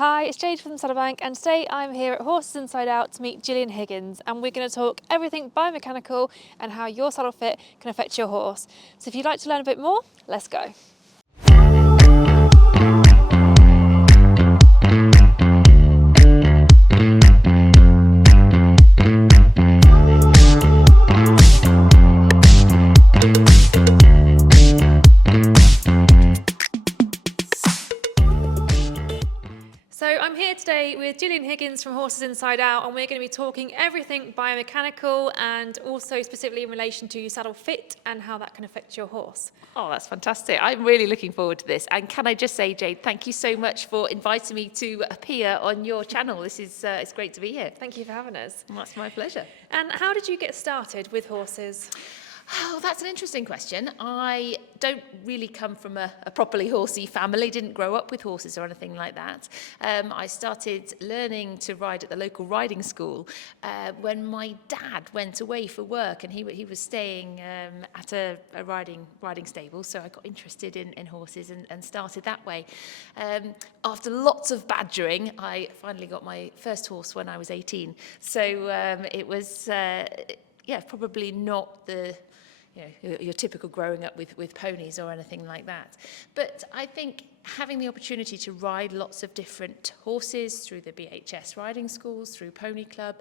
Hi, it's Jade from Saddlebank, and today I'm here at Horses Inside Out to meet Gillian Higgins, and we're going to talk everything biomechanical and how your saddle fit can affect your horse. So if you'd like to learn a bit more, let's go. So I'm here today with Gillian Higgins from Horses Inside Out, and we're going to be talking everything biomechanical and also specifically in relation to saddle fit and how that can affect your horse. Oh, that's fantastic. I'm really looking forward to this. And can I just say, Jade, thank you so much for inviting me to appear on your channel. This is it's great to be here. Thank you for having us. That's my pleasure. And how did you get started with horses? Oh, that's an interesting question. I don't really come from a properly horsey family, didn't grow up with horses or anything like that. I started learning to ride at the local riding school when my dad went away for work, and he was staying at a riding stable, so I got interested in horses and started that way. After lots of badgering, I finally got my first horse when I was 18. So it was, probably not the your typical growing up with ponies or anything like that. But I think having the opportunity to ride lots of different horses through the BHS riding schools, through Pony Club,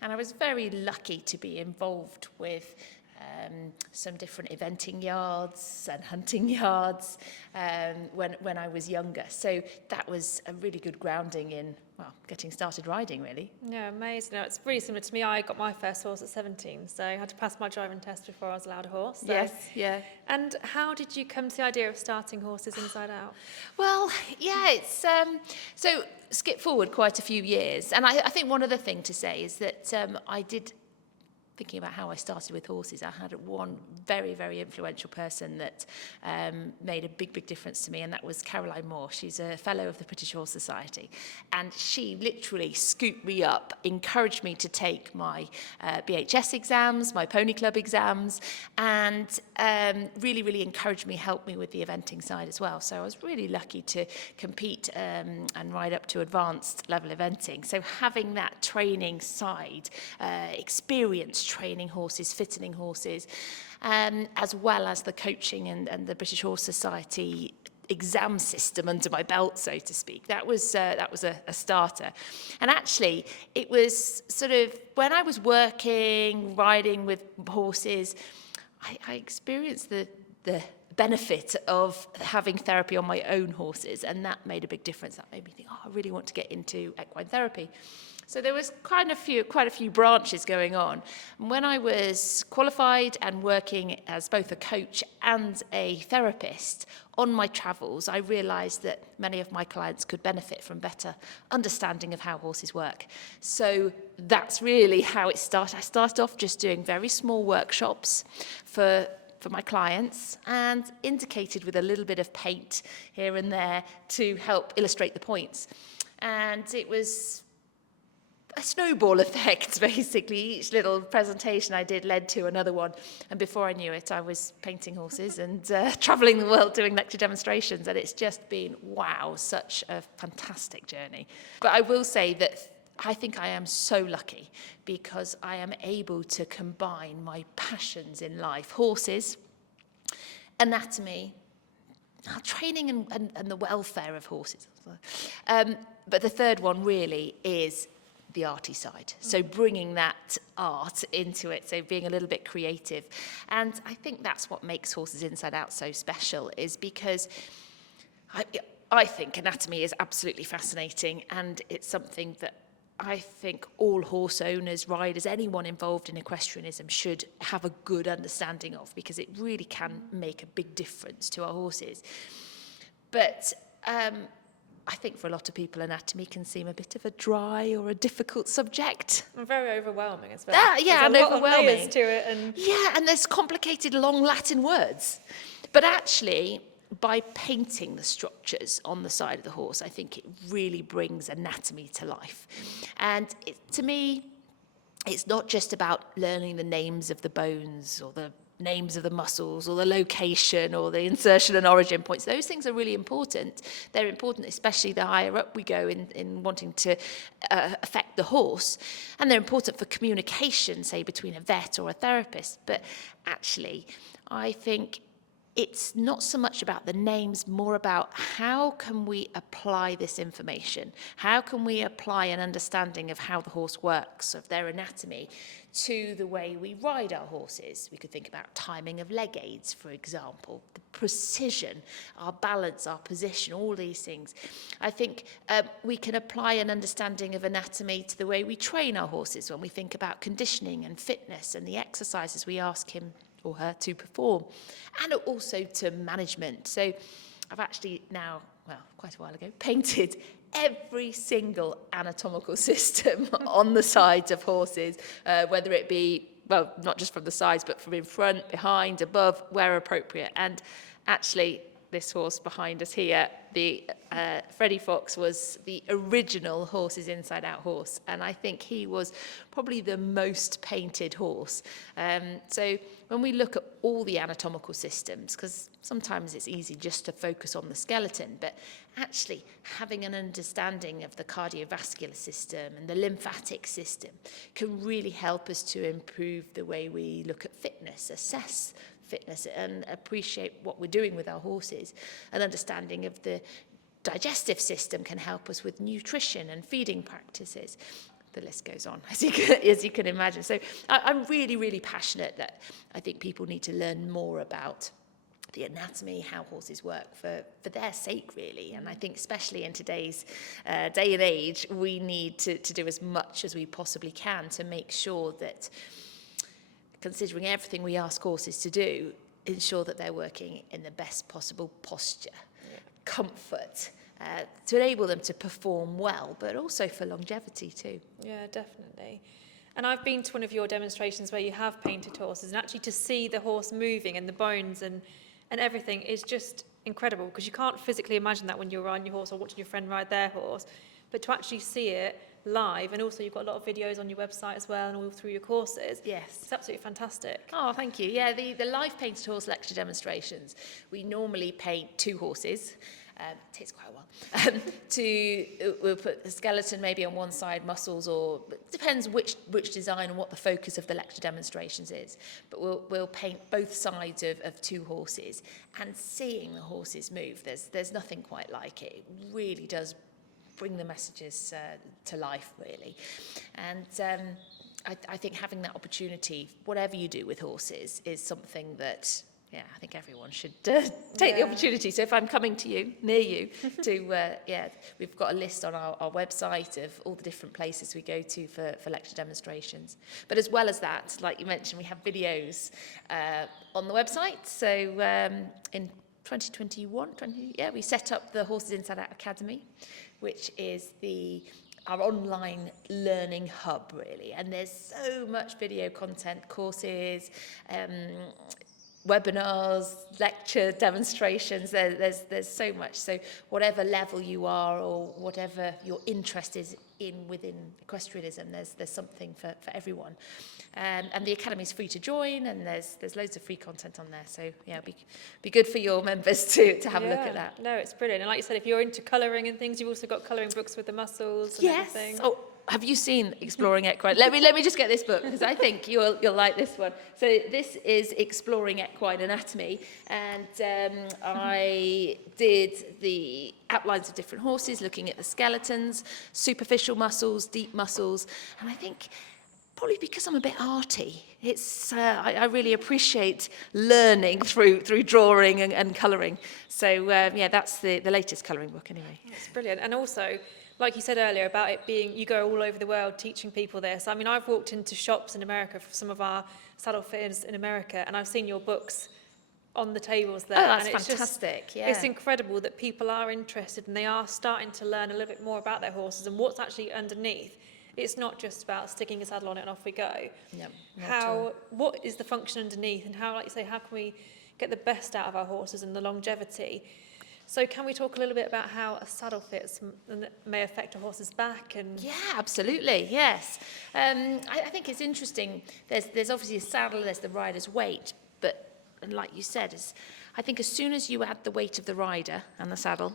and I was very lucky to be involved with some different eventing yards and hunting yards when I was younger. So that was a really good grounding in, getting started riding, really. Yeah, amazing. No, it's really similar to me. I got my first horse at 17, so I had to pass my driving test before I was allowed a horse. So. Yes, yeah. And how did you come to the idea of starting Horses Inside Out? Well, yeah, it's so skip forward quite a few years, and I think one other thing to say is that I did. Thinking about how I started with horses, I had one very, very influential person that made a big difference to me, and that was Caroline Moore. She's a fellow of the British Horse Society, and she literally scooped me up, encouraged me to take my BHS exams, my Pony Club exams, and really encouraged me, helped me with the eventing side as well. So I was really lucky to compete and ride up to advanced level eventing. So having that training side, experience training horses, fitting horses, as well as the coaching and the British Horse Society exam system under my belt, so to speak. That was a starter. And actually, it was sort of when I was riding with horses, I experienced the benefit of having therapy on my own horses, and that made a big difference. That made me think, I really want to get into equine therapy. So there was quite a few branches going on. And when I was qualified and working as both a coach and a therapist on my travels, I realised that many of my clients could benefit from better understanding of how horses work. So that's really how it started. I started off just doing very small workshops for my clients, and indicated with a little bit of paint here and there to help illustrate the points. And it was a snowball effect, basically. Each little presentation I did led to another one, and before I knew it, I was painting horses and travelling the world doing lecture demonstrations, and it's just been, wow, such a fantastic journey. But I will say that I think I am so lucky because I am able to combine my passions in life, horses, anatomy, training and the welfare of horses. But the third one really is the arty side. So bringing that art into it, so being a little bit creative. And I think that's what makes Horses Inside Out so special, is because I think anatomy is absolutely fascinating, and it's something that I think all horse owners, riders, anyone involved in equestrianism should have a good understanding of, because it really can make a big difference to our horses. But I think for a lot of people, anatomy can seem a bit of a dry or a difficult subject. And very overwhelming as well. And there's a lot overwhelming. of layers to it. And there's complicated long Latin words. But actually, by painting the structures on the side of the horse, I think it really brings anatomy to life. And to me, it's not just about learning the names of the bones or the names of the muscles or the location or the insertion and origin points. Those things are really important. They're important, especially the higher up we go in wanting to affect the horse. And they're important for communication, say, between a vet or a therapist. But actually, I think it's not so much about the names, more about how can we apply this information? How can we apply an understanding of how the horse works, of their anatomy, to the way we ride our horses? We could think about timing of leg aids, for example, the precision, our balance, our position, all these things. I think we can apply an understanding of anatomy to the way we train our horses when we think about conditioning and fitness and the exercises we ask him or her to perform, and also to management. So I've actually now, well, quite a while ago, painted every single anatomical system on the sides of horses, whether it be, well, not just from the sides, but from in front, behind, above, where appropriate. And actually, this horse behind us here, the Freddie Fox, was the original Horses Inside Out horse, and I think he was probably the most painted horse. So when we look at all the anatomical systems, because sometimes it's easy just to focus on the skeleton, but actually having an understanding of the cardiovascular system and the lymphatic system can really help us to improve the way we look at fitness, assess fitness, and appreciate what we're doing with our horses. An understanding of the digestive system can help us with nutrition and feeding practices. The list goes on, as you can imagine. So I'm really, really passionate that I think people need to learn more about the anatomy, how horses work for their sake, really. And I think especially in today's day and age, we need to do as much as we possibly can to make sure that, considering everything we ask horses to do, ensure that they're working in the best possible posture, comfort, to enable them to perform well, but also for longevity too. Yeah, definitely. And I've been to one of your demonstrations where you have painted horses, and actually to see the horse moving and the bones and everything is just incredible, because you can't physically imagine that when you're riding your horse or watching your friend ride their horse, but to actually see it live, and also you've got a lot of videos on your website as well and all through your courses. Yes. It's absolutely fantastic. Oh, thank you. Yeah, the live painted horse lecture demonstrations, we normally paint two horses. It takes quite a while. We'll put the skeleton maybe on one side, muscles, or it depends which design and what the focus of the lecture demonstrations is. But we'll paint both sides of two horses, and seeing the horses move, there's nothing quite like it. It really does bring the messages to life, really. And I think having that opportunity, whatever you do with horses, is something that, yeah, I think everyone should take the opportunity. So if I'm coming to you, near you, we've got a list on our website of all the different places we go to for lecture demonstrations. But as well as that, like you mentioned, we have videos on the website. So in 2021, we set up the Horses Inside Out Academy, which is our online learning hub, really. And there's so much video content, courses, webinars, lecture demonstrations. There's so much. So whatever level you are or whatever your interest is within equestrianism, there's something for everyone. And the academy is free to join, and there's loads of free content on there. So yeah, be good for your members to have a look at that. No, it's brilliant. And like you said, if you're into colouring and things, you've also got colouring books with the muscles and everything. Oh, have you seen Exploring Equine? Let me just get this book, because I think you'll like this one. So this is Exploring Equine Anatomy, and I did the outlines of different horses, looking at the skeletons, superficial muscles, deep muscles, and I think probably because I'm a bit arty, it's I really appreciate learning through drawing and colouring. So that's the latest colouring book anyway. It's brilliant. And also, like you said earlier about it being, you go all over the world teaching people this. I mean, I've walked into shops in America for some of our saddle fitters in America, and I've seen your books on the tables there. Oh, that's and it's fantastic. Just, it's incredible that people are interested and they are starting to learn a little bit more about their horses and what's actually underneath. It's not just about sticking a saddle on it and off we go. Yeah, what is the function underneath, and how, like you say, how can we get the best out of our horses and the longevity? So can we talk a little bit about how a saddle fit may affect a horse's back? And yeah, absolutely, yes. I think it's interesting. There's obviously a saddle, there's the rider's weight, but and like you said, is I think as soon as you add the weight of the rider and the saddle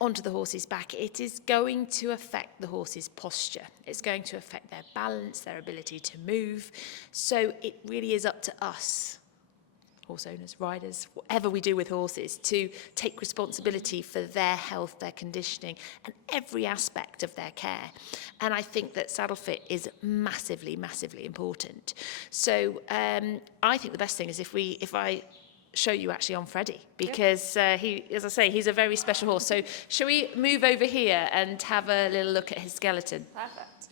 onto the horse's back, it is going to affect the horse's posture. It's going to affect their balance, their ability to move. So it really is up to us, horse owners, riders, whatever we do with horses, to take responsibility for their health, their conditioning, and every aspect of their care. And I think that saddle fit is massively, massively important. So I think the best thing is if I show you actually on Freddie, because he, as I say, he's a very special horse. So shall we move over here and have a little look at his skeleton? Perfect.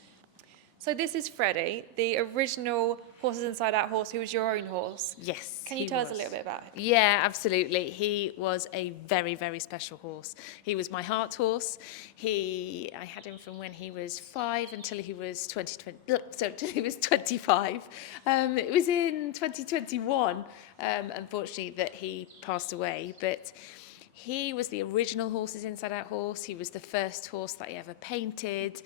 So this is Freddie, the original Horses Inside Out horse, who was your own horse. Yes. Can you tell us a little bit about him? Yeah, absolutely. He was a very, very special horse. He was my heart horse. I had him from when he was 5 until he was until he was 25. It was in 2021, unfortunately, that he passed away. But he was the original Horses Inside Out horse. He was the first horse that I ever painted.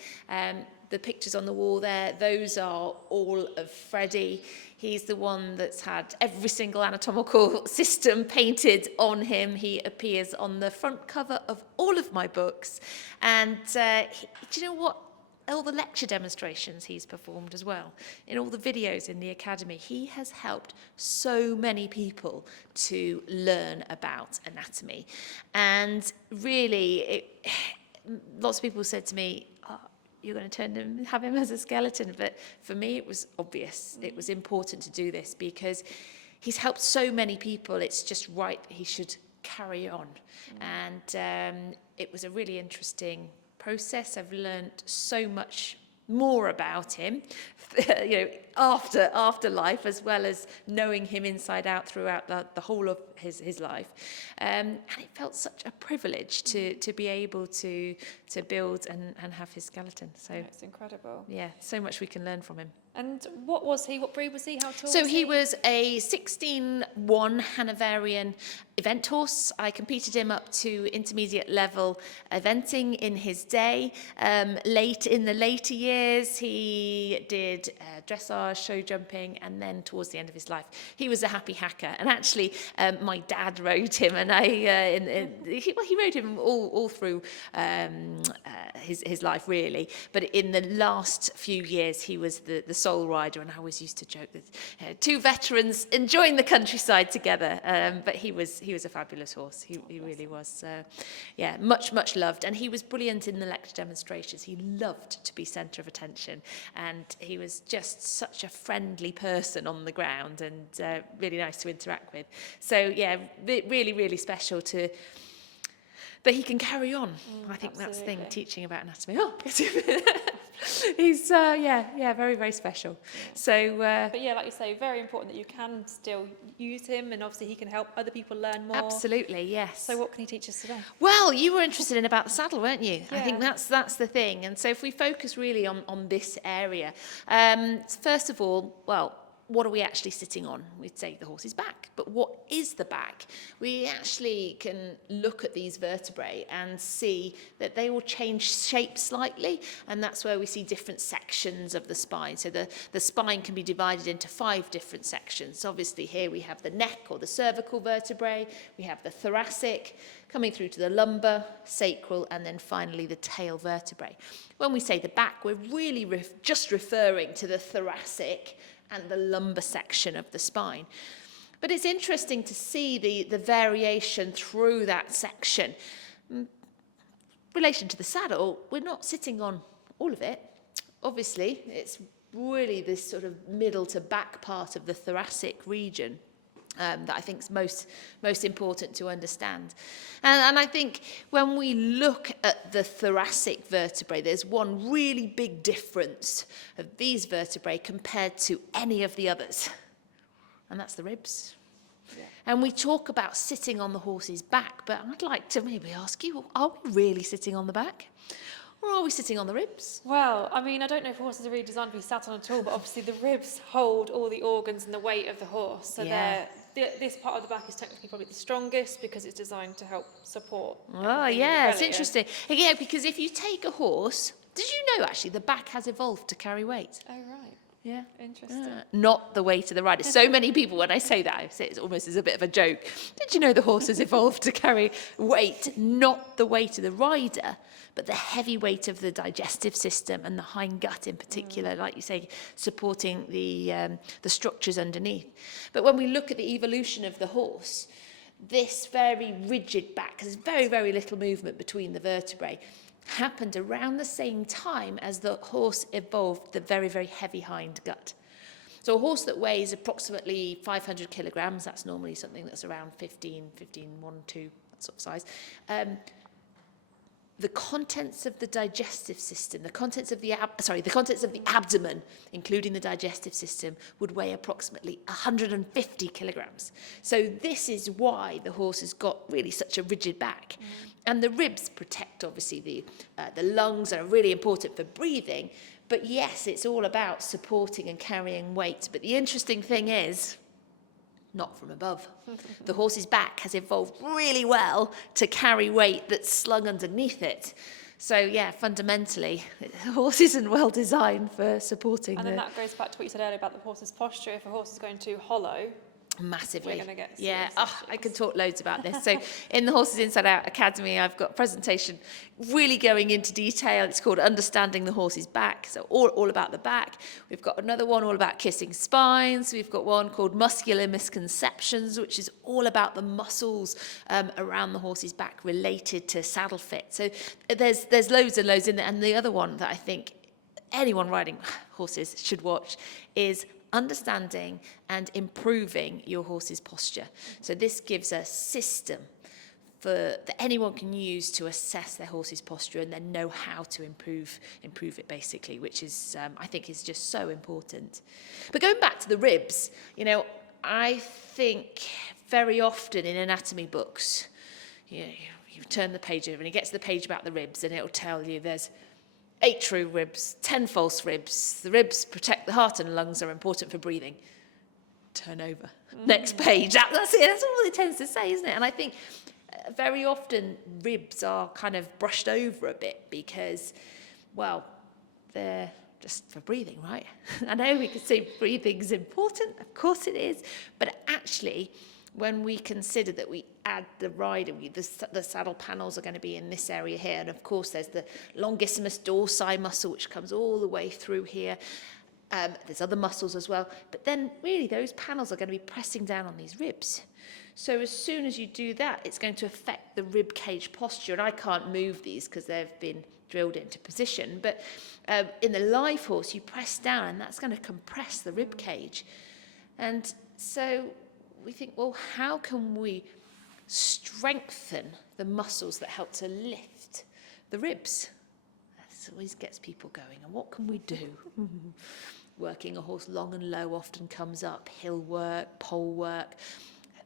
The pictures on the wall there, those are all of Freddie. He's the one that's had every single anatomical system painted on him. He appears on the front cover of all of my books. And do you know what? All the lecture demonstrations he's performed as well, in all the videos in the academy, he has helped so many people to learn about anatomy. And really, lots of people said to me, you're going to have him as a skeleton. But for me, it was obvious. It was important to do this because he's helped so many people. It's just right that he should carry on. And it was a really interesting process. I've learned so much more about him, after life, as well as knowing him inside out throughout the whole of his life. And it felt such a privilege to be able to build and have his skeleton. So it's incredible. Yeah, so much we can learn from him. And what was he? What breed was he? How tall So was he was a 16-1 Hanoverian event horse. I competed him up to intermediate level eventing in his day. Late in the later years, he did dressage, show jumping, and then towards the end of his life, he was a happy hacker. And actually, my dad rode him, and he rode him all through his life, really. But in the last few years, he was the sole rider, and I always used to joke that two veterans enjoying the countryside together. But he was a fabulous horse. He really was. Much loved, and he was brilliant in the lecture demonstrations. He loved to be centre of attention, and he was just such a friendly person on the ground, and really nice to interact with. So yeah, really, really special that he can carry on. I think that's the thing, teaching about anatomy. He's very, very special. So but yeah, like you say, very important that you can still use him, and obviously he can help other people learn more. Absolutely, yes. So what can he teach us today? Well, you were interested in about the saddle, weren't you? Yeah. I think that's the thing. And so if we focus really on this area, first of all, well, what are we actually sitting on? We'd say the horse's back. But what is the back? We actually can look at these vertebrae and see that they will change shape slightly, and that's where we see different sections of the spine. So the spine can be divided into 5 different sections. Obviously here we have the neck or the cervical vertebrae, we have the thoracic, coming through to the lumbar, sacral, and then finally the tail vertebrae. When we say the back, we're really just referring to the thoracic and the lumbar section of the spine. But it's interesting to see the variation through that section. In relation to the saddle, we're not sitting on all of it. Obviously, it's really this sort of middle to back part of the thoracic region that I think is most important to understand. And I think when we look at the thoracic vertebrae, there's one really big difference of these vertebrae compared to any of the others, and that's the ribs. Yeah. And we talk about sitting on the horse's back, but I'd like to maybe ask you, are we really sitting on the back? Or are we sitting on the ribs? Well, I mean, I don't know if horses are really designed to be sat on at all, but obviously the ribs hold all the organs and the weight of the horse. So this part of the back is technically probably the strongest because it's designed to help support. Oh, yeah, it's interesting. Yeah, because if you take a horse, did you know actually the back has evolved to carry weight? Oh, right. Yeah. Interesting. Not the weight of the rider. So many people, when I say that, I say it's almost as a bit of a joke. Did you know the horse has evolved to carry weight, not the weight of the rider, but the heavy weight of the digestive system and the hind gut in particular, like you say, supporting the structures underneath. But when we look at the evolution of the horse, this very rigid back, because there's very, very little movement between the vertebrae, happened around the same time as the horse evolved the very, very heavy hind gut. So a horse that weighs approximately 500 kilograms, that's normally something that's around 15, 1, 2, that sort of size. The contents of the digestive system, the contents of the abdomen, including the digestive system, would weigh approximately 150 kilograms. So this is why the horse has got really such a rigid back. And the ribs protect, obviously, the lungs are really important for breathing. But yes, it's all about supporting and carrying weight. But the interesting thing is, not from above. The horse's back has evolved really well to carry weight that's slung underneath it. So yeah, fundamentally, the horse isn't well designed for supporting. And then that goes back to what you said earlier about the horse's posture. If a horse is going too hollow, massively. we're going to get I could talk loads about this. So in the Horses Inside Out Academy, I've got a presentation really going into detail. It's called Understanding the Horse's Back, so all about the back. We've got another one all about kissing spines. We've got one called Muscular Misconceptions, which is all about the muscles around the horse's back related to saddle fit. So there's loads and loads in there. And the other one that I think anyone riding horses should watch is understanding and improving your horse's posture. So this gives a system that anyone can use to assess their horse's posture and then know how to improve it, basically, which is I think is just so important. But going back to the ribs, I think very often in anatomy books, you turn the page over and it gets to the page about the ribs and it'll tell you there's 8 true ribs, 10 false ribs. The ribs protect the heart and lungs are important for breathing. Turn over. Next page. That's it. That's all it tends to say, isn't it? And I think very often ribs are kind of brushed over a bit because, well, they're just for breathing, right? I know we could say breathing's important. Of course it is. But actually, when we consider that we add the rider, the saddle panels are going to be in this area here. And of course, there's the longissimus dorsi muscle, which comes all the way through here. There's other muscles as well. But then really those panels are going to be pressing down on these ribs. So as soon as you do that, it's going to affect the rib cage posture. And I can't move these because they've been drilled into position. But in the live horse, you press down and that's going to compress the rib cage. And so we think, well, how can we strengthen the muscles that help to lift the ribs? That always gets people going. And what can we do? Working a horse long and low often comes up. Hill work, pole work.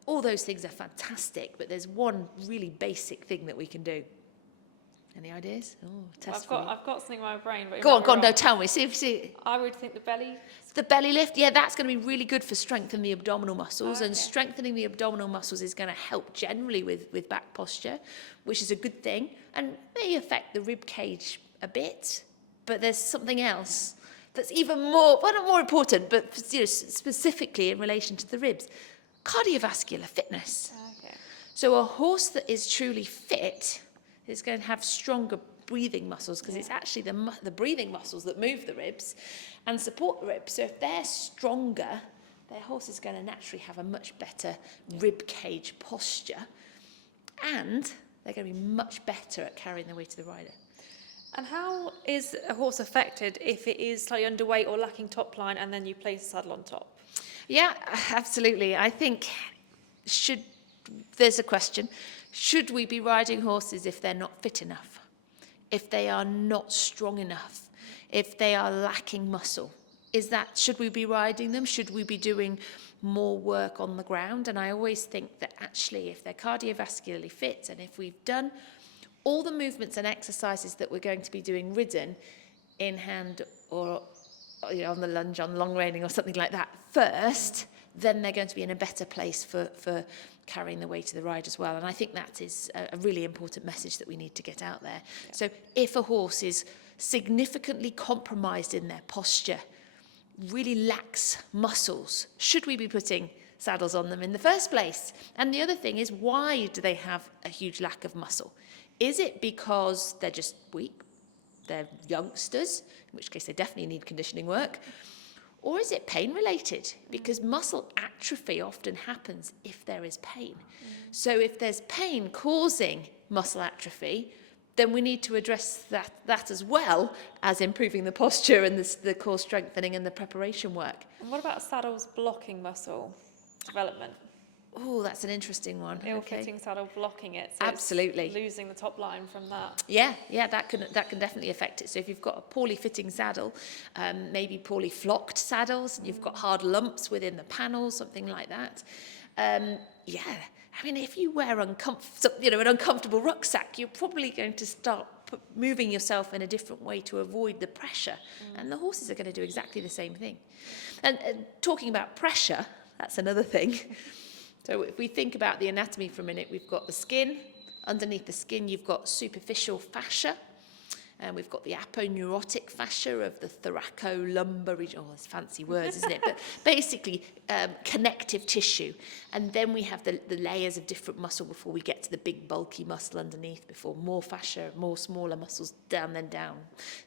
All those things are fantastic, but there's one really basic thing that we can do. Any ideas? I've got something in my brain. But go on, no, tell me. See. I would think the belly. The belly lift, yeah, that's going to be really good for strengthening the abdominal muscles. And strengthening the abdominal muscles is going to help generally with back posture, which is a good thing, and may affect the rib cage a bit. But there's something else that's even more, well, not more important, but specifically in relation to the ribs. Cardiovascular fitness. Okay. So a horse that is truly fit is going to have stronger breathing muscles because it's actually the breathing muscles that move the ribs and support the ribs. So if they're stronger, their horse is going to naturally have a much better rib cage posture and they're going to be much better at carrying the weight of the rider. And how is a horse affected if it is slightly underweight or lacking top line and then you place a saddle on top? Yeah, absolutely. I think there's a question. Should we be riding horses if they're not fit enough? If they are not strong enough? If they are lacking muscle? Should we be riding them? Should we be doing more work on the ground? And I always think that actually if they're cardiovascularly fit and if we've done all the movements and exercises that we're going to be doing ridden in hand or on the lunge, on long reining or something like that first, then they're going to be in a better place for carrying the weight of the ride as well. And I think that is a really important message that we need to get out there. Yeah. So if a horse is significantly compromised in their posture, really lax muscles? Should we be putting saddles on them in the first place? And the other thing is, why do they have a huge lack of muscle? Is it because they're just weak? They're youngsters, in which case they definitely need conditioning work. Or is it pain related? Because muscle atrophy often happens if there is pain. So if there's pain causing muscle atrophy, then we need to address that as well as improving the posture and the core strengthening and the preparation work. And what about saddles blocking muscle development? Oh, that's an interesting one. Ill-fitting saddle blocking it. So Absolutely. It's losing the top line from that. Yeah, that can definitely affect it. So if you've got a poorly fitting saddle, maybe poorly flocked saddles, and you've got hard lumps within the panels, something like that. I mean, if you wear an uncomfortable rucksack, you're probably going to start moving yourself in a different way to avoid the pressure, and the horses are going to do exactly the same thing. And talking about pressure, that's another thing. So if we think about the anatomy for a minute, we've got the skin. Underneath the skin, you've got superficial fascia. And we've got the aponeurotic fascia of the thoracolumbar region. Oh, that's fancy words, isn't it? But basically, connective tissue. And then we have the layers of different muscle before we get to the big, bulky muscle underneath, before more fascia, more smaller muscles down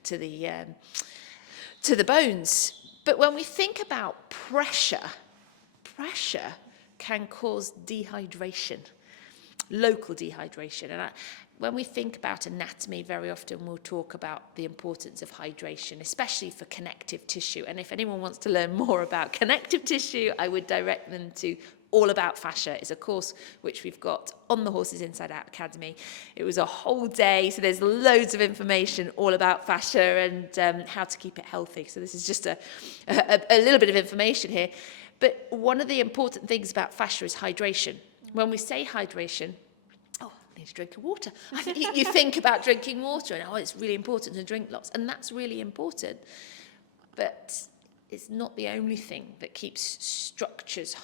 to the bones. But when we think about pressure can cause dehydration, local dehydration. And when we think about anatomy, very often we'll talk about the importance of hydration, especially for connective tissue. And if anyone wants to learn more about connective tissue, I would direct them to All About Fascia. It's a course which we've got on the Horses Inside Out Academy. It was a whole day, so there's loads of information all about fascia and how to keep it healthy. So this is just a little bit of information here. But one of the important things about fascia is hydration. When we say hydration, I need a drink of water. I think you think about drinking water and, it's really important to drink lots. And that's really important. But it's not the only thing that keeps structures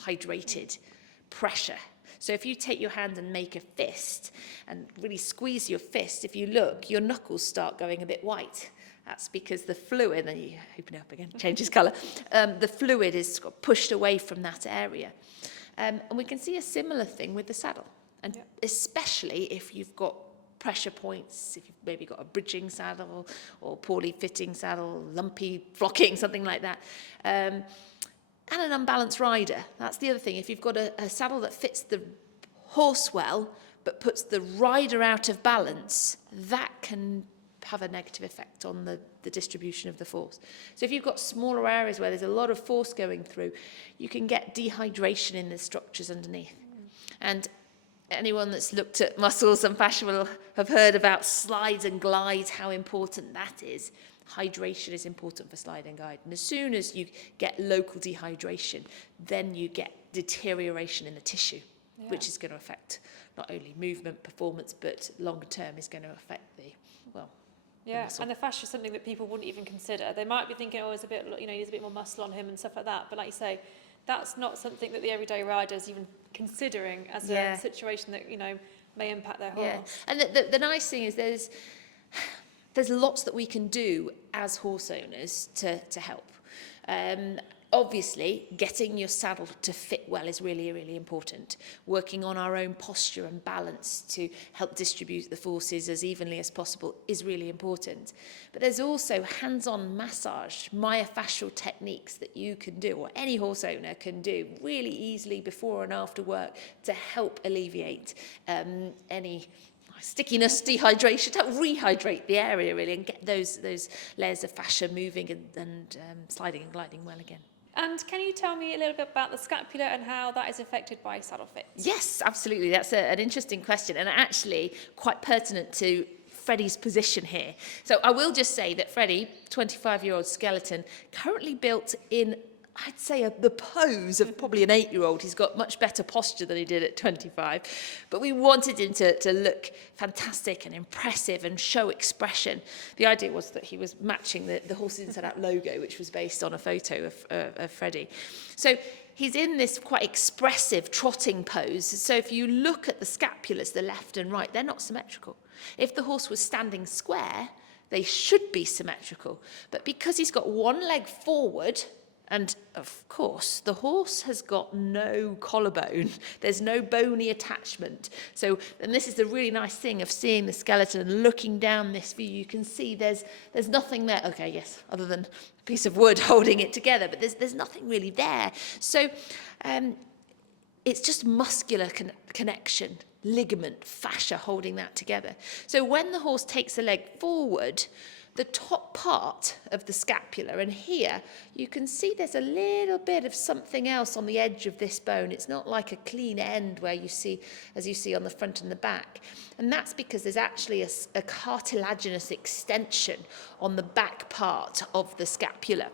hydrated. Pressure. So if you take your hand and make a fist and really squeeze your fist, if you look, your knuckles start going a bit white. That's because the fluid, then you open it up again, changes colour, the fluid is pushed away from that area. And we can see a similar thing with the saddle. And especially if you've got pressure points, if you've maybe got a bridging saddle or poorly fitting saddle, lumpy flocking, something like that. And an unbalanced rider. That's the other thing. If you've got a saddle that fits the horse well, but puts the rider out of balance, that can have a negative effect on the distribution of the force. So if you've got smaller areas where there's a lot of force going through, you can get dehydration in the structures underneath. And anyone that's looked at muscles and fascia will have heard about slides and glides, how important that is. Hydration is important for slide and glide. And as soon as you get local dehydration, then you get deterioration in the tissue, which is going to affect not only movement, performance, but longer term is going to affect the and the fascia is something that people wouldn't even consider. They might be thinking, it's a bit, there's a bit more muscle on him and stuff like that. But like you say, that's not something that the everyday rider is even considering as a situation that, may impact their horse. Yeah. And the nice thing is there's lots that we can do as horse owners to help. Obviously, getting your saddle to fit well is really, really important. Working on our own posture and balance to help distribute the forces as evenly as possible is really important. But there's also hands-on massage, myofascial techniques that you can do, or any horse owner can do really easily before and after work to help alleviate any stickiness, dehydration, to rehydrate the area really and get those layers of fascia moving and sliding and gliding well again. And can you tell me a little bit about the scapula and how that is affected by saddle fit? Yes, absolutely. That's an interesting question and actually quite pertinent to Freddie's position here. So I will just say that Freddie, 25-year-old skeleton, currently built in, I'd say, the pose of probably an 8-year-old. He's got much better posture than he did at 25. But we wanted him to look fantastic and impressive and show expression. The idea was that he was matching the Horses Inside Out logo, which was based on a photo of Freddie. So he's in this quite expressive trotting pose. So if you look at the scapulas, the left and right, they're not symmetrical. If the horse was standing square, they should be symmetrical. But because he's got one leg forward, and of course, the horse has got no collarbone. There's no bony attachment. So, and this is the really nice thing of seeing the skeleton and looking down this view. You can see there's nothing there. Okay, yes, other than a piece of wood holding it together, but there's nothing really there. So, it's just muscular connection, ligament, fascia holding that together. So when the horse takes a leg forward, the top part of the scapula, and here you can see there's a little bit of something else on the edge of this bone. It's not like a clean end where you see, as you see on the front and the back. And that's because there's actually a cartilaginous extension on the back part of the scapula.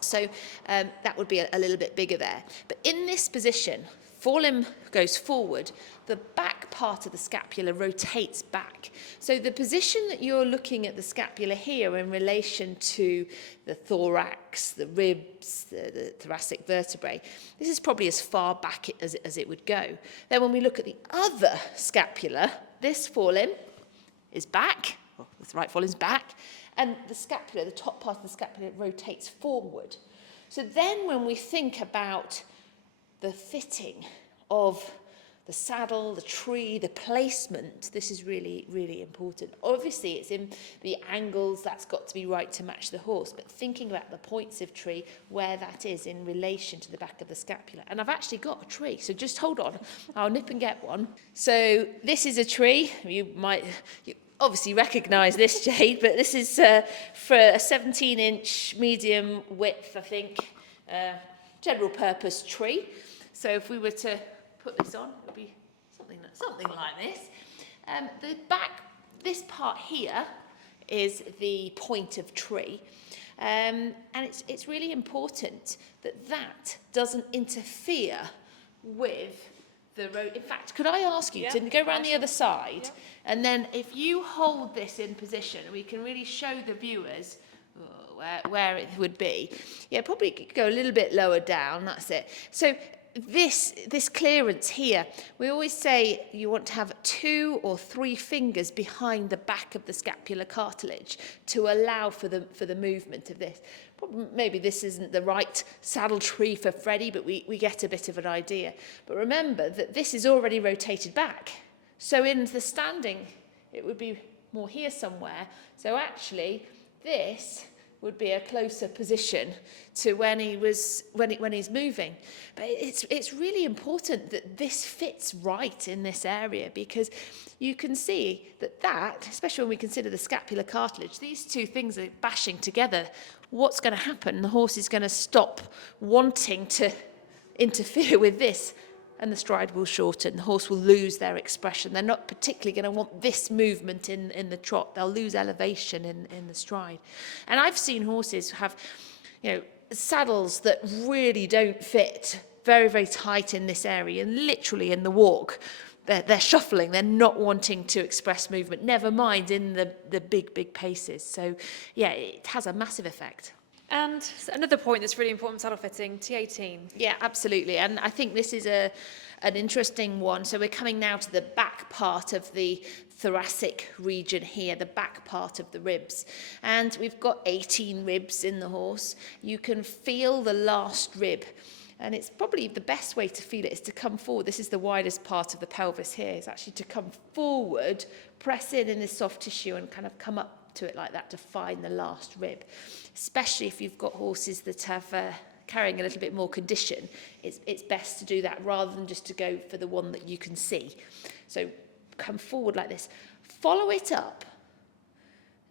So that would be a little bit bigger there. But in this position, forelimb goes forward, the back part of the scapula rotates back. So the position that you're looking at the scapula here in relation to the thorax, the ribs, the thoracic vertebrae, this is probably as far back as it would go. Then when we look at the other scapula, this forelimb is back, well, the right forelimb is back, and the scapula, the top part of the scapula, rotates forward. So then when we think about the fitting of the saddle, the tree, the placement, this is really, really important. Obviously, it's in the angles, that's got to be right to match the horse, but thinking about the points of tree, where that is in relation to the back of the scapula. And I've actually got a tree, so just hold on. I'll nip and get one. So this is a tree. You obviously recognise this, Jade, but this is for a 17-inch medium width, I think, general purpose tree. So if we were to put this on, it would be something like this. The back, this part here is the point of tree. And it's really important that that doesn't interfere with the road. In fact, could I ask you to go around the other side? And then if you hold this in position, we can really show the viewers where it would be. Yeah, probably go a little bit lower down, that's it. So this clearance here, we always say you want to have 2 or 3 fingers behind the back of the scapular cartilage to allow for the movement of this. Maybe this isn't the right saddle tree for Freddie, but we get a bit of an idea. But remember that this is already rotated back. So in the standing, it would be more here somewhere. So actually, this would be a closer position to when he's moving. But it's really important that this fits right in this area, because you can see that, especially when we consider the scapular cartilage, these two things are bashing together. What's going to happen? The horse is going to stop wanting to interfere with this, and the stride will shorten. The horse will lose their expression. They're not particularly going to want this movement in the trot. They'll lose elevation in the stride. And I've seen horses have, saddles that really don't fit very, very tight in this area, and literally in the walk, they're shuffling. They're not wanting to express movement, never mind in the big paces. So, yeah, it has a massive effect. And another point that's really important, saddle fitting, T18. Yeah, absolutely. And I think this is an interesting one. So we're coming now to the back part of the thoracic region here, the back part of the ribs. And we've got 18 ribs in the horse. You can feel the last rib. And it's probably the best way to feel it is to come forward. This is the widest part of the pelvis here. It's actually to come forward, press in this soft tissue and kind of come up to it like that to find the last rib. Especially if you've got horses that have carrying a little bit more condition, it's best to do that rather than just to go for the one that you can see. So come forward like this. Follow it up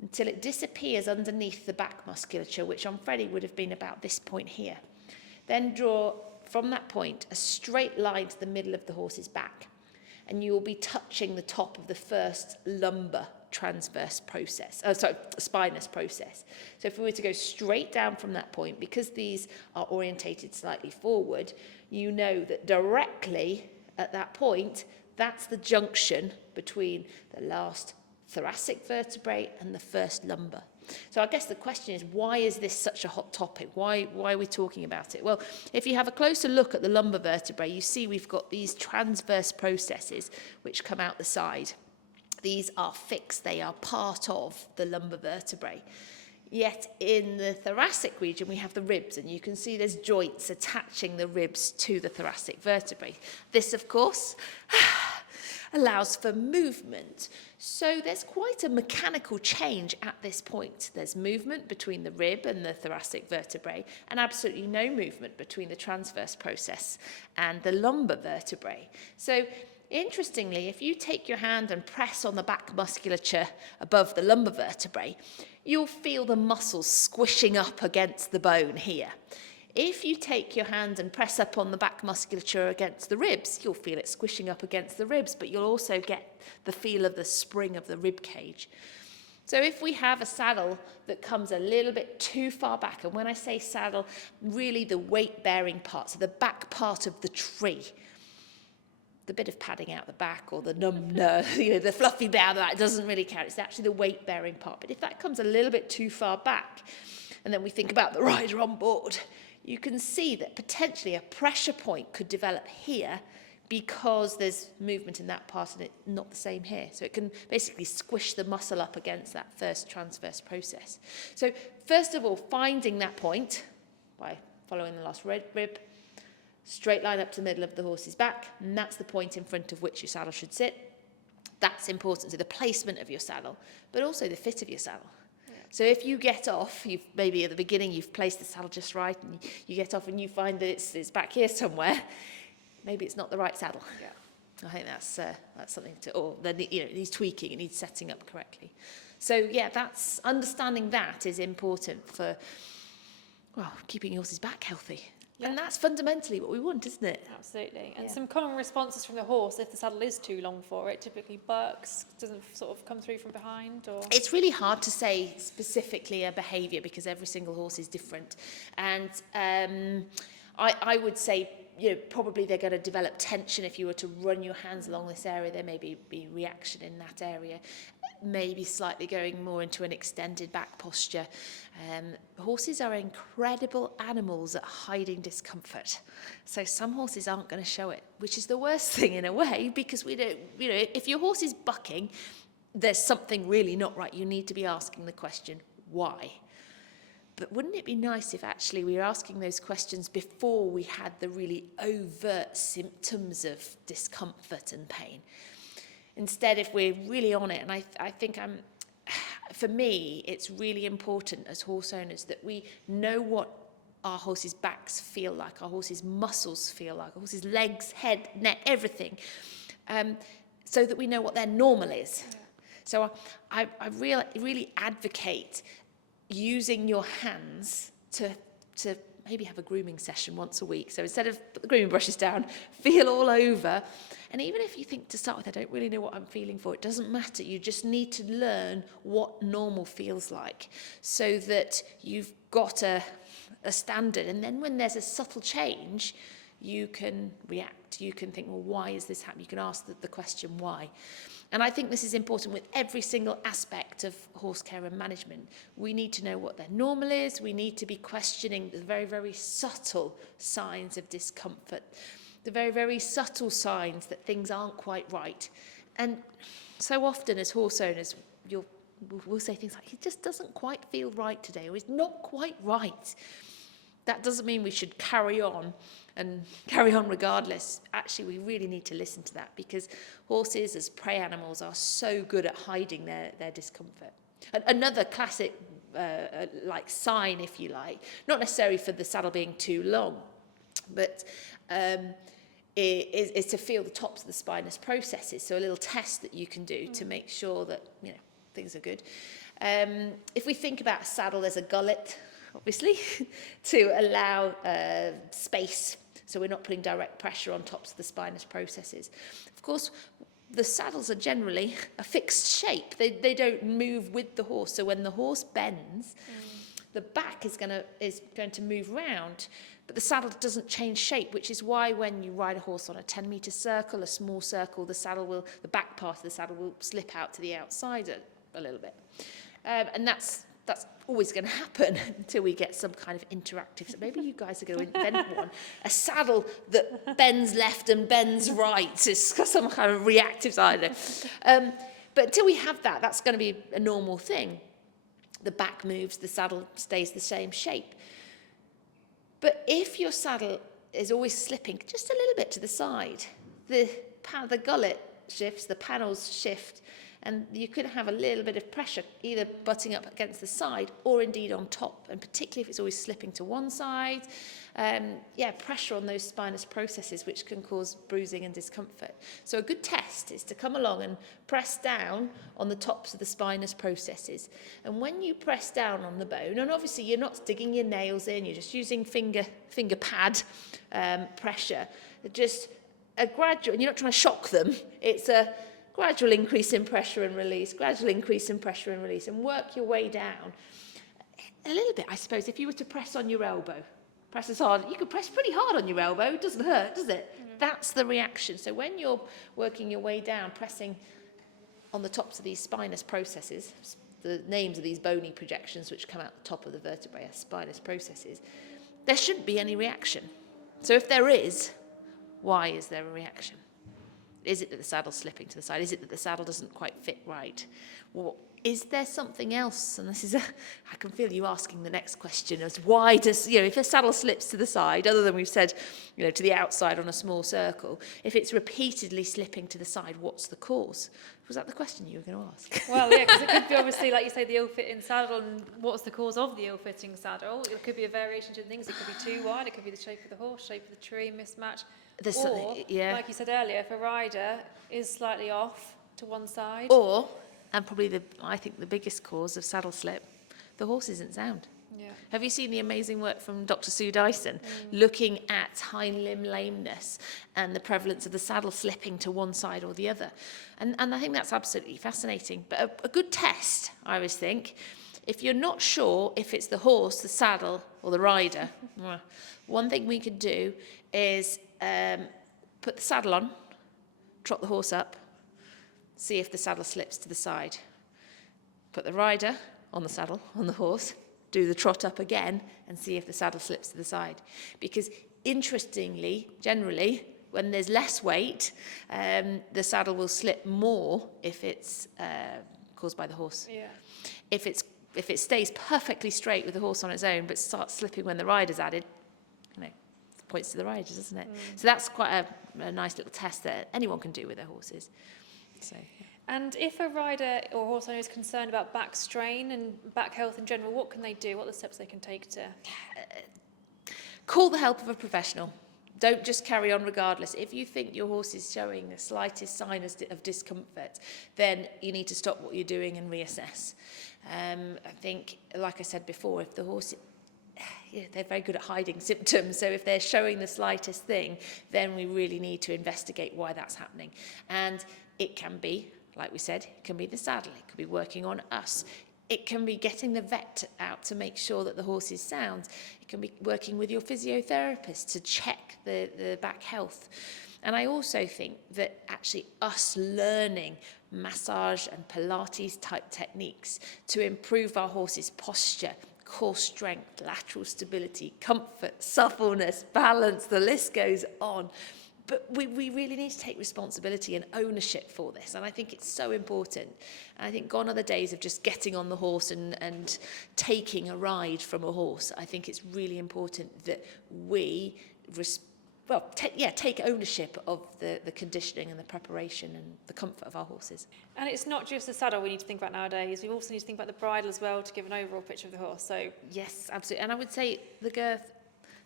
until it disappears underneath the back musculature, which on Freddie would have been about this point here. Then draw from that point a straight line to the middle of the horse's back, and you will be touching the top of the first lumbar spinous process. So if we were to go straight down from that point, because these are orientated slightly forward, you know that directly at that point, that's the junction between the last thoracic vertebrae and the first lumbar. So I guess the question is, why is this such a hot topic? Why are we talking about it? Well, if you have a closer look at the lumbar vertebrae, you see we've got these transverse processes which come out the side. These are fixed, they are part of the lumbar vertebrae. Yet in the thoracic region, we have the ribs, and you can see there's joints attaching the ribs to the thoracic vertebrae. This, of course, allows for movement. So there's quite a mechanical change at this point. There's movement between the rib and the thoracic vertebrae, and absolutely no movement between the transverse process and the lumbar vertebrae. So interestingly, if you take your hand and press on the back musculature above the lumbar vertebrae, you'll feel the muscles squishing up against the bone here. If you take your hand and press up on the back musculature against the ribs, you'll feel it squishing up against the ribs, but you'll also get the feel of the spring of the rib cage. So if we have a saddle that comes a little bit too far back, and when I say saddle, really the weight-bearing part, so the back part of the tree, the bit of padding out the back or the the fluffy down the back doesn't really count. It's actually the weight-bearing part. But if that comes a little bit too far back, and then we think about the rider on board, you can see that potentially a pressure point could develop here because there's movement in that part and it's not the same here. So it can basically squish the muscle up against that first transverse process. So first of all, finding that point by following the last rib, straight line up to the middle of the horse's back, and that's the point in front of which your saddle should sit. That's important, so the placement of your saddle, but also the fit of your saddle. So if you get off, maybe at the beginning you've placed the saddle just right, and you get off and you find that it's back here somewhere, maybe it's not the right saddle. Yeah. I think that's something to, or then it needs tweaking, it needs setting up correctly. So yeah, that's understanding that is important for keeping your horse's back healthy. Yeah. And that's fundamentally what we want, isn't it? Absolutely. And some common responses from the horse, if the saddle is too long for it, typically bucks, doesn't sort of come through from behind, or? It's really hard to say specifically a behaviour because every single horse is different. And I would say, probably they're going to develop tension if you were to run your hands along this area. There may be reaction in that area, maybe slightly going more into an extended back posture. Horses are incredible animals at hiding discomfort. So some horses aren't going to show it, which is the worst thing in a way, because we don't, if your horse is bucking, there's something really not right. You need to be asking the question, why? But wouldn't it be nice if actually we were asking those questions before we had the really overt symptoms of discomfort and pain? Instead, if we're really on it, and I think for me, it's really important as horse owners that we know what our horses' backs feel like, our horses' muscles feel like, our horses' legs, head, neck, everything, so that we know what their normal is. Yeah. So I really advocate using your hands to maybe have a grooming session once a week. So instead of put the grooming brushes down, feel all over. And even if you think to start with, I don't really know what I'm feeling for, it doesn't matter. You just need to learn what normal feels like so that you've got a standard. And then when there's a subtle change, you can react. You can think, well, why is this happening? You can ask the question, why? And I think this is important with every single aspect of horse care and management. We need to know what their normal is. We need to be questioning the very, very subtle signs of discomfort, the very, very subtle signs that things aren't quite right. And so often as horse owners, we'll say things like, it just doesn't quite feel right today, or it's not quite right. That doesn't mean we should carry on regardless. Actually, we really need to listen to that because horses as prey animals are so good at hiding their discomfort. Another classic sign, if you like, not necessarily for the saddle being too long, but is to feel the tops of the spinous processes. So a little test that you can do to make sure that things are good. If we think about a saddle, there's a gullet, obviously, to allow space, so we're not putting direct pressure on tops of the spinous processes. Of course, the saddles are generally a fixed shape. They don't move with the horse. So when the horse bends, the back is going to move round, but the saddle doesn't change shape, which is why when you ride a horse on a 10-metre circle, a small circle, the back part of the saddle will slip out to the outside a little bit. And that's always going to happen until we get some kind of interactive. So maybe you guys are going to invent one. A saddle that bends left and bends right. It's got some kind of reactive side. But until we have that, that's going to be a normal thing. The back moves, the saddle stays the same shape. But if your saddle is always slipping just a little bit to the side, the gullet shifts, the panels shift, and you could have a little bit of pressure either butting up against the side or indeed on top, and particularly if it's always slipping to one side, pressure on those spinous processes, which can cause bruising and discomfort. So a good test is to come along and press down on the tops of the spinous processes. And when you press down on the bone, and obviously you're not digging your nails in, you're just using finger pad pressure, just a gradual, and you're not trying to shock them, it's a gradual increase in pressure and release, gradual increase in pressure and release, and work your way down. A little bit, I suppose, if you were to press on your elbow, press as hard, you could press pretty hard on your elbow, it doesn't hurt, does it? That's the reaction. So when you're working your way down, pressing on the tops of these spinous processes, the names of these bony projections which come out the top of the vertebrae are spinous processes, there shouldn't be any reaction. So if there is, why is there a reaction? Is it that the saddle's slipping to the side? Is it that the saddle doesn't quite fit right? Well, is there something else? And this is I can feel you asking the next question, as why does, if a saddle slips to the side, other than we've said, to the outside on a small circle, if it's repeatedly slipping to the side, what's the cause? Was that the question you were going to ask? Well, yeah, because it could be obviously, like you say, the ill-fitting saddle, and what's the cause of the ill-fitting saddle? It could be a variation to things. It could be too wide. It could be the shape of the horse, shape of the tree, mismatch. Or, like you said earlier, if a rider is slightly off to one side. Or, and probably I think the biggest cause of saddle slip, the horse isn't sound. Yeah. Have you seen the amazing work from Dr. Sue Dyson looking at hind limb lameness and the prevalence of the saddle slipping to one side or the other? And I think that's absolutely fascinating. But a good test, I always think, if you're not sure if it's the horse, the saddle, or the rider, one thing we could do is put the saddle on, trot the horse up, see if the saddle slips to the side. Put the rider on the saddle, on the horse, do the trot up again and see if the saddle slips to the side. Because interestingly, generally, when there's less weight, the saddle will slip more if it's caused by the horse. Yeah. If it stays perfectly straight with the horse on its own but starts slipping when the rider's added, points to the riders, doesn't it? So that's quite a nice little test that anyone can do with their horses. So. Yeah. And if a rider or horse owner is concerned about back strain and back health in general, what can they do? What are the steps they can take to? Call the help of a professional. Don't just carry on regardless. If you think your horse is showing the slightest sign of discomfort, then you need to stop what you're doing and reassess. I think, like I said before, if the horse, they're very good at hiding symptoms. So if they're showing the slightest thing, then we really need to investigate why that's happening. And it can be, like we said, it can be the saddle, it could be working on us, it can be getting the vet out to make sure that the horse is sound, it can be working with your physiotherapist to check the back health. And I also think that actually us learning massage and Pilates type techniques to improve our horse's posture, core strength, lateral stability, comfort, suppleness, balance, the list goes on. But we really need to take responsibility and ownership for this. And I think it's so important. And I think gone are the days of just getting on the horse and taking a ride from a horse. I think it's really important that we take ownership of the conditioning and the preparation and the comfort of our horses. And it's not just the saddle we need to think about nowadays. We also need to think about the bridle as well to give an overall picture of the horse. So yes, absolutely. And I would say the girth,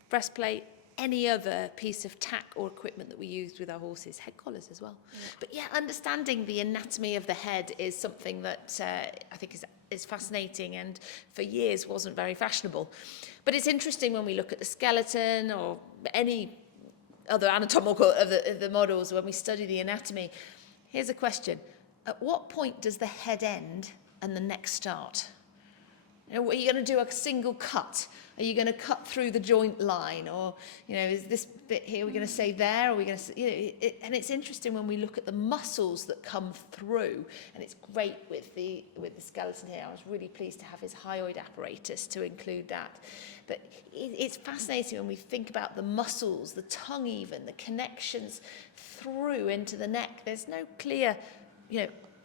breastplate, any other piece of tack or equipment that we use with our horses, head collars as well. Yeah. But yeah, understanding the anatomy of the head is something that I think is fascinating and for years wasn't very fashionable. But it's interesting when we look at the skeleton or any other anatomical of the models, when we study the anatomy. Here's a question. At what point does the head end and the neck start? Are you going to do a single cut? Are you going to cut through the joint line? Or, is this bit here we're going to say there? Or are we going to, and it's interesting when we look at the muscles that come through, and it's great with the skeleton here. I was really pleased to have his hyoid apparatus to include that. But it's fascinating when we think about the muscles, the tongue even, the connections through into the neck. There's no clear,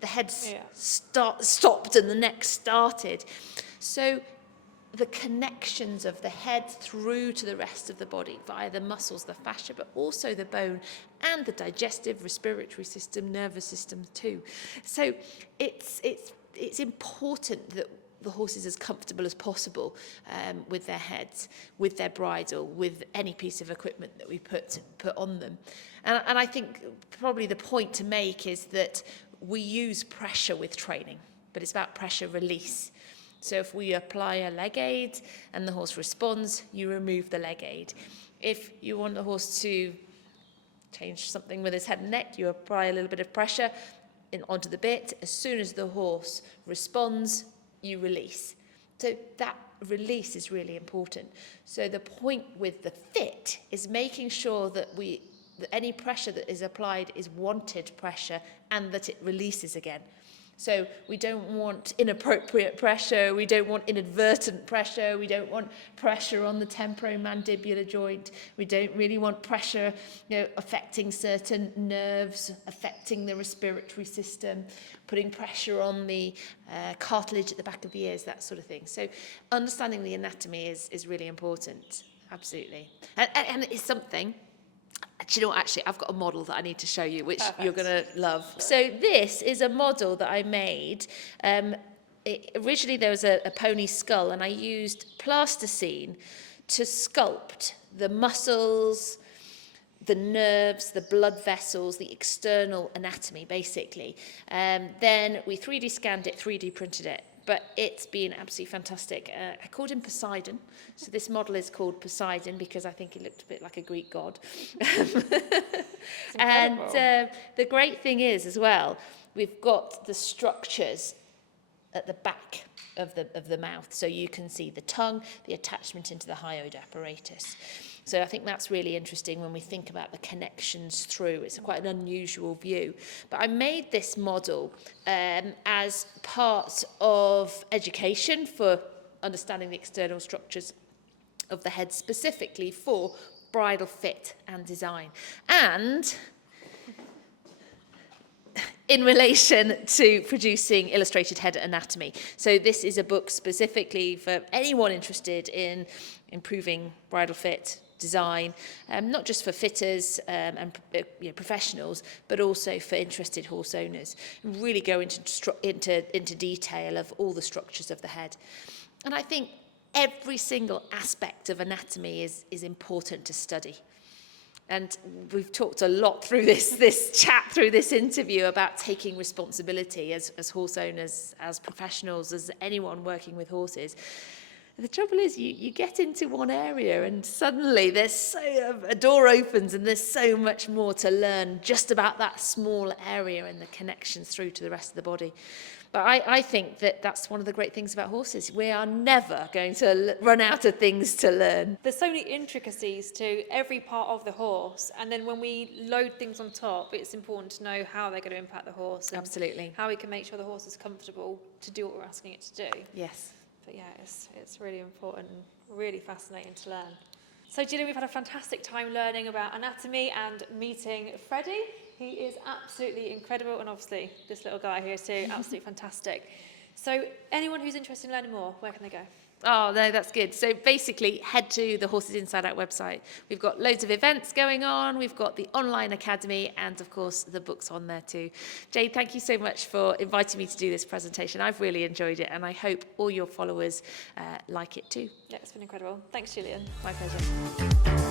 the head's Yeah. stopped and the neck started. So the connections of the head through to the rest of the body via the muscles, the fascia, but also the bone and the digestive, respiratory system, nervous system too. So it's important that the horse is as comfortable as possible with their heads, with their bridle, with any piece of equipment that we put on them. And I think probably the point to make is that we use pressure with training, but it's about pressure release. So if we apply a leg aid and the horse responds, you remove the leg aid. If you want the horse to change something with his head and neck, you apply a little bit of pressure onto the bit. As soon as the horse responds, you release. So that release is really important. So the point with the fit is making sure that any pressure that is applied is wanted pressure and that it releases again. So we don't want inappropriate pressure, we don't want inadvertent pressure, we don't want pressure on the temporomandibular joint, we don't really want pressure, affecting certain nerves, affecting the respiratory system, putting pressure on the cartilage at the back of the ears, that sort of thing. So understanding the anatomy is really important, absolutely. And it's something. Do you know what, actually, I've got a model that I need to show you, which Perfect. you're going to love. So this is a model that I made. Originally, there was a pony skull, and I used plasticine to sculpt the muscles, the nerves, the blood vessels, the external anatomy, basically. Then we 3D scanned it, 3D printed it. But it's been absolutely fantastic. I called him Poseidon. So this model is called Poseidon because I think he looked a bit like a Greek god. And the great thing is, as well, we've got the structures at the back of the mouth. So you can see the tongue, the attachment into the hyoid apparatus. So I think that's really interesting when we think about the connections through. It's quite an unusual view. But I made this model as part of education for understanding the external structures of the head, specifically for bridle fit and design. And in relation to producing illustrated head anatomy. So this is a book specifically for anyone interested in improving bridle fit, design, not just for fitters and professionals, but also for interested horse owners. Really go into detail of all the structures of the head. And I think every single aspect of anatomy is important to study. And we've talked a lot through this chat, through this interview, about taking responsibility as horse owners, as professionals, as anyone working with horses. The trouble is, you get into one area and suddenly a door opens and there's so much more to learn just about that small area and the connections through to the rest of the body. But I think that's one of the great things about horses. We are never going to run out of things to learn. There's so many intricacies to every part of the horse, and then when we load things on top, it's important to know how they're going to impact the horse. And Absolutely. how we can make sure the horse is comfortable to do what we're asking it to do. Yes. But yeah, it's really important and really fascinating to learn. So Gillian, we've had a fantastic time learning about anatomy and meeting Freddie. He is absolutely incredible, and obviously this little guy here too, absolutely fantastic. So anyone who's interested in learning more, where can they go? Oh, no, that's good. So basically, head to the Horses Inside Out website. We've got loads of events going on. We've got the online academy and, of course, the books on there too. Jade, thank you so much for inviting me to do this presentation. I've really enjoyed it, and I hope all your followers like it too. Yeah, it's been incredible. Thanks, Gillian. My pleasure.